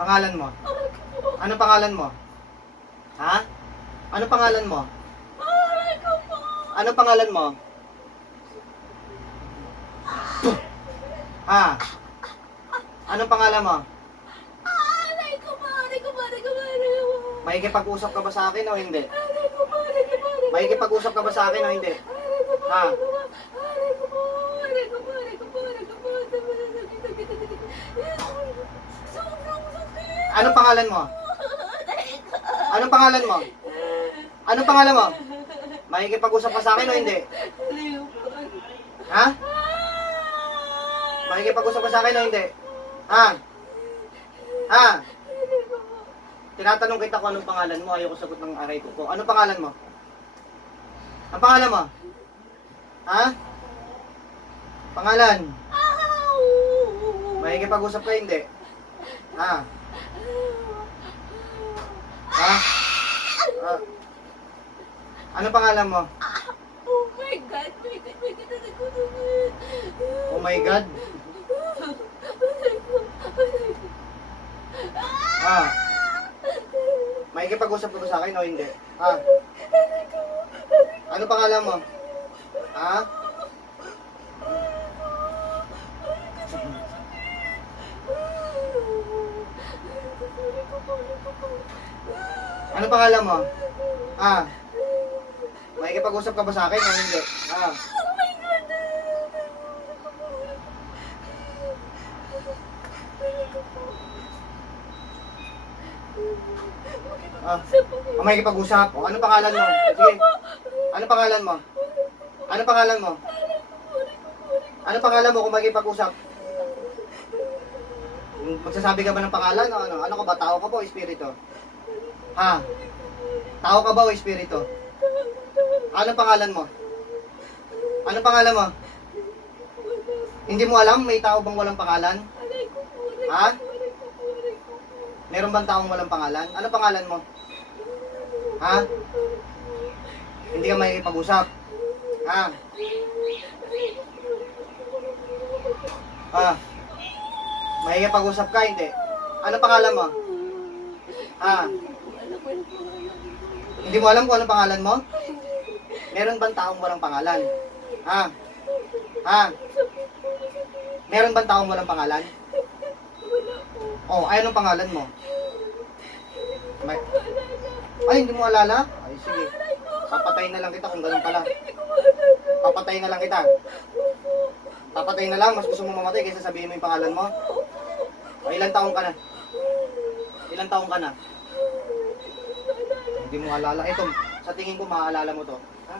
Pangalan mo? Ano pangalan mo? Ha? Ano pangalan mo? Ano pangalan mo? Ha? Ano pangalan mo? Makikipag-usap ka ba sa akin o hindi? Makikipag-usap ka ba sa akin o hindi? Ha? Ano pangalan mo? Ano pangalan mo? Ano pangalan mo? Makikipag-usap ka sa akin o hindi? Ha? Makikipag-usap ka sa akin o hindi? Ha? Ha? Tinatanong kita kung anong pangalan mo, ayoko sagot ng aray ko. Ano pangalan mo? Ang pangalan mo? Ha? Pangalan? Makikipag-usap ka hindi? Ha? Ha? Ano pangalan mo? Oh my God, may kita nagkutungan. Oh my God? Ha? Makikipag-usap ka ba sa akin o hindi? Ha? Ano pangalan mo? Ha? Ano pangalan mo? Ha? Makikipag-usap ka ba sa akin o hindi? Ha? Makikipag-usap. O, ano pangalan mo? Sige. Ano pangalan mo? Ano pangalan mo? Ano pangalan mo kung makikipag-usap? Magsasabi ka ba ng pangalan o ano? Ano ka ba? Tao ka ba o espiritu? Ha? Tao ka ba o espiritu? Ano pangalan mo? Ano pangalan mo? Hindi mo alam? May tao bang walang pangalan? Ha? Meron bang taong walang pangalan? Ano pangalan mo? Ha? Hindi ka makikipag-usap? Ha? Ha? Makikipag-usap ka? Hindi. Ano pangalan mo? Ha? Hindi mo alam kung ano pangalan mo? Meron bang taong walang pangalan? Ha? Ha? Meron bang taong walang pangalan? Oh, ay anong pangalan mo? Ay, hindi mo alala? Ay, sige. Papatayin na lang kita kung ganun pala. Papatayin na lang kita. Papatayin na lang, mas gusto mo mamatay kaysa sabihin mo yung pangalan mo? O, ilang taong ka na? Ilang taong ka na? Hindi mo alala. Ito, sa tingin ko maaalala mo to. Ha?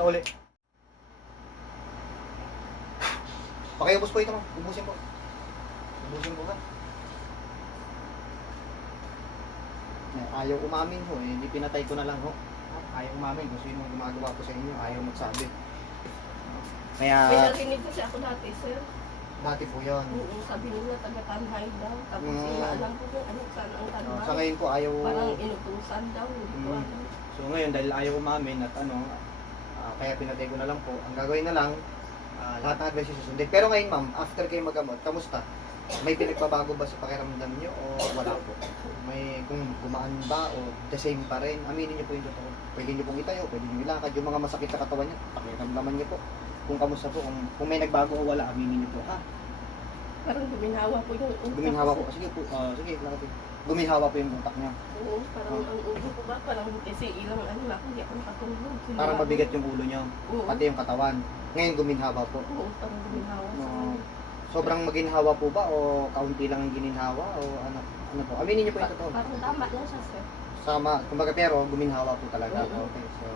Sa uli. Pakiubos po ito mo. Ubusin po. Ubusin po ka. Ayaw umamin ho. Hindi pinatay ko na lang ho. Ayaw umamin. Kung sino gumagawa ko sa inyo, ayaw magsabi. Kaya... May narinig kasi ako dati, sir. Dati po yun. Oo, sabi nila taga-tanhay daw. Tapos hindi alam ko kung ano saan ang tanhay. Sa ngayon po ayaw... Parang inutusan daw. Hindi ko alam. So ngayon dahil ayaw umamin at ano, kaya pinatay ko na lang po. Ang gagawin na lang, lahat ng advice susundin. Pero ngayon ma'am, after kayo magamot, kamusta? May pinagbabago ba sa pakiramdam nyo o wala po? May kung gumaan ba o the same pa rin? Aminin nyo po yung totoo. Pwede nyo pong itayo, pwede nyo ilakad. Yung mga masakit sa katawan nyo, pakiramdaman nyo po. Kung kamusta po, kung may nagbago o wala, aminin nyo po. Ha? Parang guminhawa po yung utak. Guminhawa po. Sige po, sige, lakad. Guminhawa po yung utak nyo. Oo, parang ang ulo ko ba? Parang kasi ilang ano na, hindi ako nakatulog. Parang mabigat yung ulo nyo, Oo. pati yung katawan. Ngayon guminhawa po. Oo, parang guminhawa sa Oo. akin. Sobrang maginhawa po ba o kaunti lang ang gininhawa o ano po? Aminin niyo po yung totoo. Parang tama lang siya, sir. Sama, kumbaga pero guminhawa po talaga. Oo. Okay, so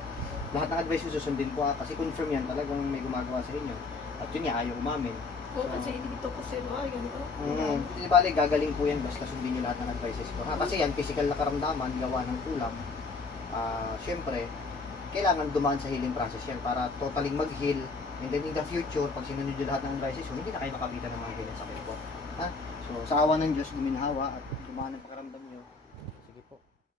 lahat ng advice yung susundin po kasi confirm yan talagang may gumagawa sa inyo. At yun nga, ayaw umamin. Oo, kasi dito kasi, ay, ganito. Di bali, gagaling po yan basta sundin nyo lahat ng advices ko. Ha? Kasi yan, physical na karamdaman, gawa ng kulam. Siyempre, kailangan dumaan sa healing process yan para totaling mag-heal. And then in the future, pag sinunod nyo lahat ng advices ko, hindi na kayo makabita ng mga ganyan sakit po. Ha? So, sa awa ng Diyos, guminhawa at dumaan ang pakaramdam nyo.